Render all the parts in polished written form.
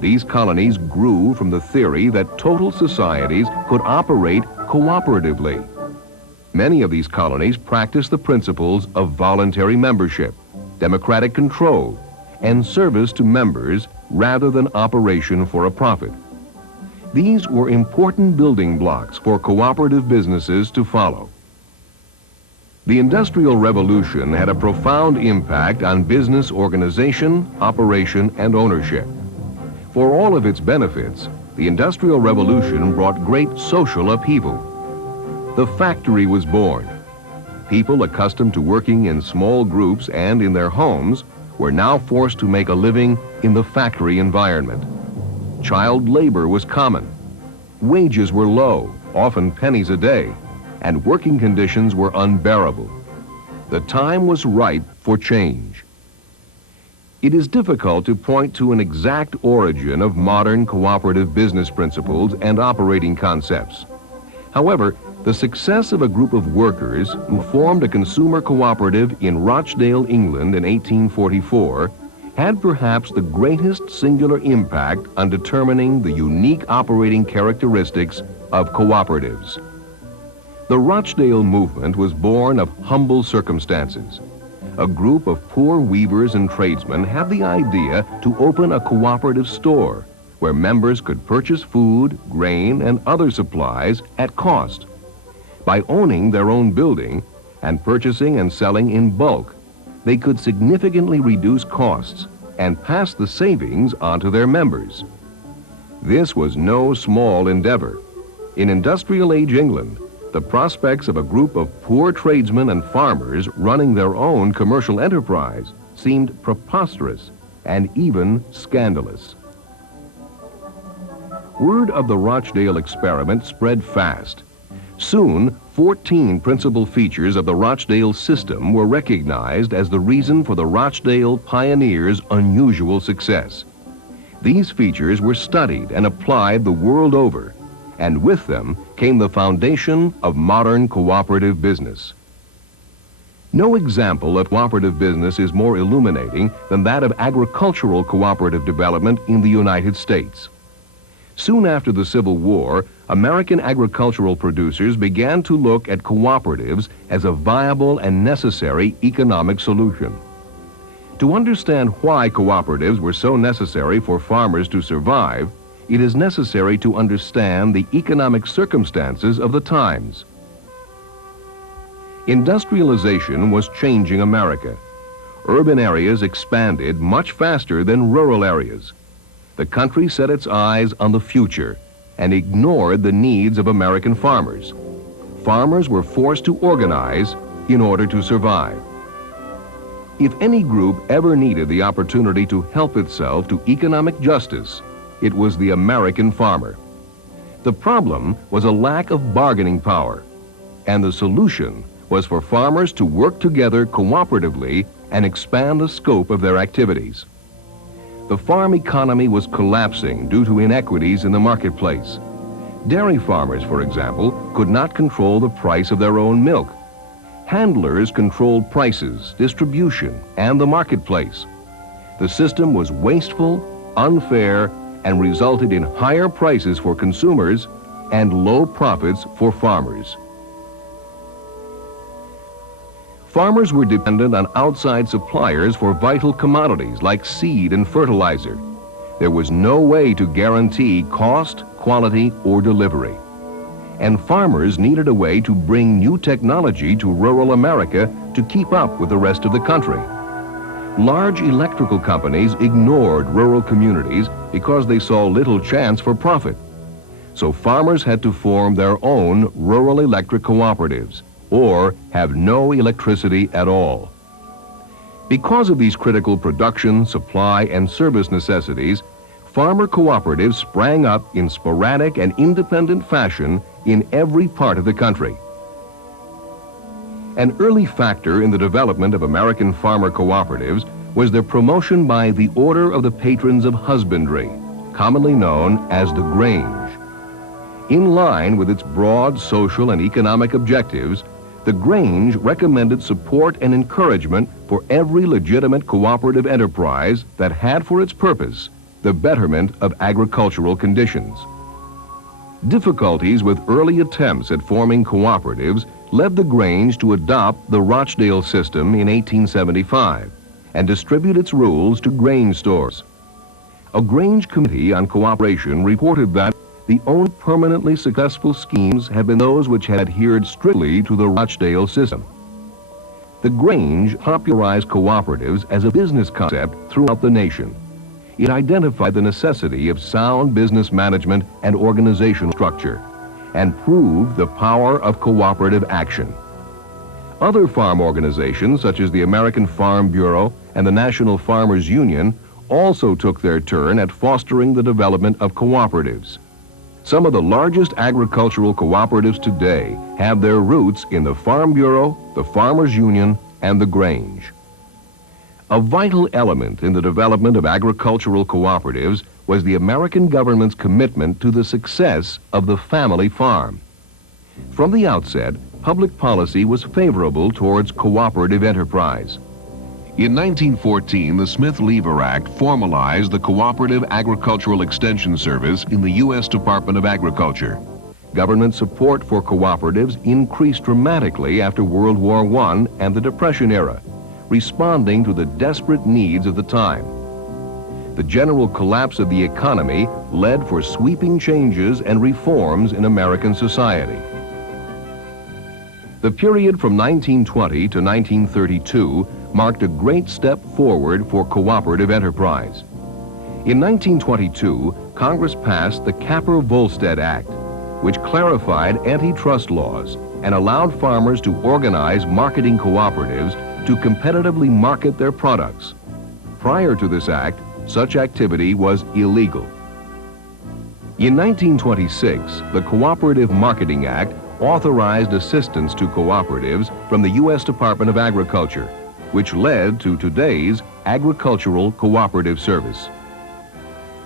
These colonies grew from the theory that total societies could operate cooperatively. Many of these colonies practiced the principles of voluntary membership, democratic control, and service to members rather than operation for a profit. These were important building blocks for cooperative businesses to follow. The Industrial Revolution had a profound impact on business organization, operation, and ownership. For all of its benefits, the Industrial Revolution brought great social upheaval. The factory was born. People accustomed to working in small groups and in their homes were now forced to make a living in the factory environment. Child labor was common. Wages were low, often pennies a day, and working conditions were unbearable. The time was ripe for change. It is difficult to point to an exact origin of modern cooperative business principles and operating concepts. However, the success of a group of workers who formed a consumer cooperative in Rochdale, England in 1844 had perhaps the greatest singular impact on determining the unique operating characteristics of cooperatives. The Rochdale movement was born of humble circumstances. A group of poor weavers and tradesmen had the idea to open a cooperative store where members could purchase food, grain, and other supplies at cost. By owning their own building and purchasing and selling in bulk, they could significantly reduce costs and pass the savings on to their members. This was no small endeavor. In industrial age England, the prospects of a group of poor tradesmen and farmers running their own commercial enterprise seemed preposterous and even scandalous. Word of the Rochdale experiment spread fast. Soon, 14 principal features of the Rochdale system were recognized as the reason for the Rochdale pioneers' unusual success. These features were studied and applied the world over, and with them came the foundation of modern cooperative business. No example of cooperative business is more illuminating than that of agricultural cooperative development in the United States. Soon after the Civil War, American agricultural producers began to look at cooperatives as a viable and necessary economic solution. To understand why cooperatives were so necessary for farmers to survive, it is necessary to understand the economic circumstances of the times. Industrialization was changing America. Urban areas expanded much faster than rural areas. The country set its eyes on the future and ignored the needs of American farmers. Farmers were forced to organize in order to survive. If any group ever needed the opportunity to help itself to economic justice, it was the American farmer. The problem was a lack of bargaining power, and the solution was for farmers to work together cooperatively and expand the scope of their activities. The farm economy was collapsing due to inequities in the marketplace. Dairy farmers, for example, could not control the price of their own milk. Handlers controlled prices, distribution, and the marketplace. The system was wasteful, unfair, and resulted in higher prices for consumers and low profits for farmers. Farmers were dependent on outside suppliers for vital commodities like seed and fertilizer. There was no way to guarantee cost, quality, or delivery. And farmers needed a way to bring new technology to rural America to keep up with the rest of the country. Large electrical companies ignored rural communities because they saw little chance for profit. So farmers had to form their own rural electric cooperatives, or have no electricity at all. Because of these critical production, supply, and service necessities, farmer cooperatives sprang up in sporadic and independent fashion in every part of the country. An early factor in the development of American farmer cooperatives was their promotion by the Order of the Patrons of Husbandry, commonly known as the Grange. In line with its broad social and economic objectives, the Grange recommended support and encouragement for every legitimate cooperative enterprise that had for its purpose the betterment of agricultural conditions. Difficulties with early attempts at forming cooperatives led the Grange to adopt the Rochdale system in 1875 and distribute its rules to grain stores. A Grange committee on cooperation reported that the only permanently successful schemes had been those which had adhered strictly to the Rochdale system. The Grange popularized cooperatives as a business concept throughout the nation. It identified the necessity of sound business management and organizational structure and proved the power of cooperative action. Other farm organizations, such as the American Farm Bureau and the National Farmers Union, also took their turn at fostering the development of cooperatives. Some of the largest agricultural cooperatives today have their roots in the Farm Bureau, the Farmers Union, and the Grange. A vital element in the development of agricultural cooperatives was the American government's commitment to the success of the family farm. From the outset, public policy was favorable towards cooperative enterprise. In 1914, the Smith-Lever Act formalized the Cooperative Agricultural Extension Service in the U.S. Department of Agriculture. Government support for cooperatives increased dramatically after World War I and the Depression era, responding to the desperate needs of the time. The general collapse of the economy led for sweeping changes and reforms in American society. The period from 1920 to 1932 marked a great step forward for cooperative enterprise. In 1922, Congress passed the Capper-Volstead Act, which clarified antitrust laws and allowed farmers to organize marketing cooperatives to competitively market their products. Prior to this act, such activity was illegal. In 1926, the Cooperative Marketing Act authorized assistance to cooperatives from the U.S. Department of Agriculture, which led to today's Agricultural Cooperative Service.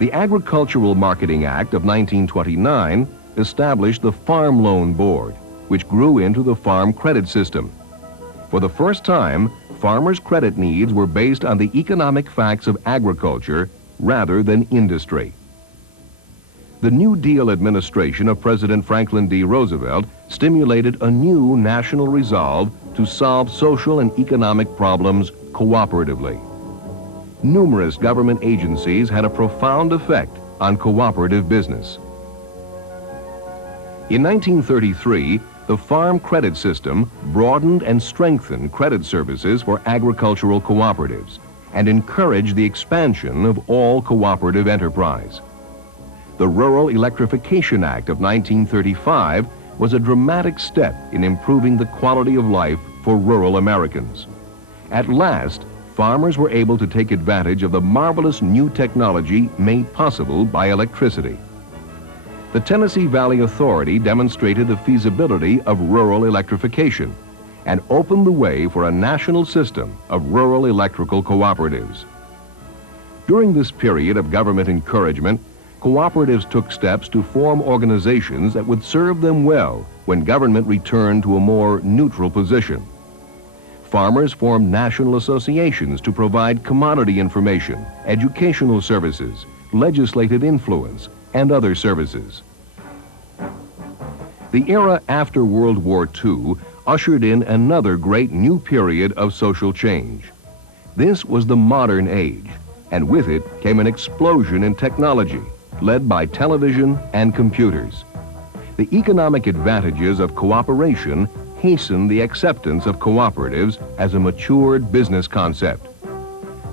The Agricultural Marketing Act of 1929 established the Farm Loan Board, which grew into the Farm Credit System. For the first time, farmers' credit needs were based on the economic facts of agriculture rather than industry. The New Deal administration of President Franklin D. Roosevelt stimulated a new national resolve to solve social and economic problems cooperatively. Numerous government agencies had a profound effect on cooperative business. In 1933, the Farm Credit System broadened and strengthened credit services for agricultural cooperatives and encouraged the expansion of all cooperative enterprise. The Rural Electrification Act of 1935 was a dramatic step in improving the quality of life for rural Americans. At last, farmers were able to take advantage of the marvelous new technology made possible by electricity. The Tennessee Valley Authority demonstrated the feasibility of rural electrification and opened the way for a national system of rural electrical cooperatives. During this period of government encouragement, cooperatives took steps to form organizations that would serve them well when government returned to a more neutral position. Farmers formed national associations to provide commodity information, educational services, legislative influence, and other services. The era after World War II ushered in another great new period of social change. This was the modern age, and with it came an explosion in technology, led by television and computers. The economic advantages of cooperation hastened the acceptance of cooperatives as a matured business concept.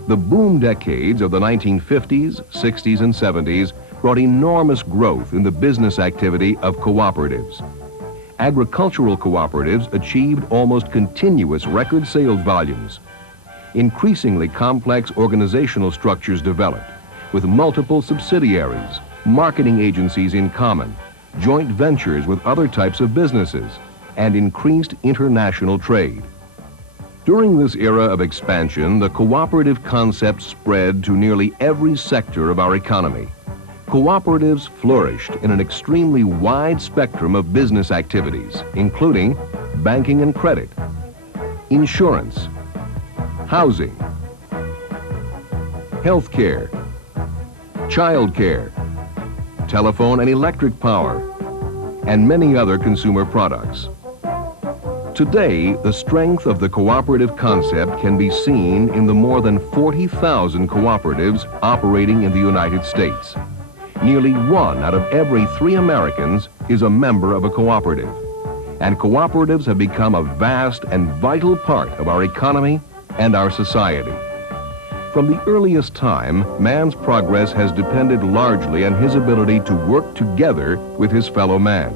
The boom decades of the 1950s, 60s, and 70s brought enormous growth in the business activity of cooperatives. Agricultural cooperatives achieved almost continuous record sales volumes. Increasingly complex organizational structures developed, with multiple subsidiaries, marketing agencies in common, joint ventures with other types of businesses, and increased international trade. During this era of expansion, the cooperative concept spread to nearly every sector of our economy. Cooperatives flourished in an extremely wide spectrum of business activities, including banking and credit, insurance, housing, healthcare, child care, telephone and electric power, and many other consumer products. Today, the strength of the cooperative concept can be seen in the more than 40,000 cooperatives operating in the United States. Nearly 1 out of every 3 Americans is a member of a cooperative, and cooperatives have become a vast and vital part of our economy and our society. From the earliest time, man's progress has depended largely on his ability to work together with his fellow man.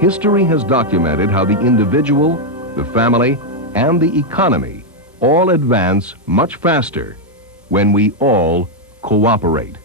History has documented how the individual, the family, and the economy all advance much faster when we all cooperate.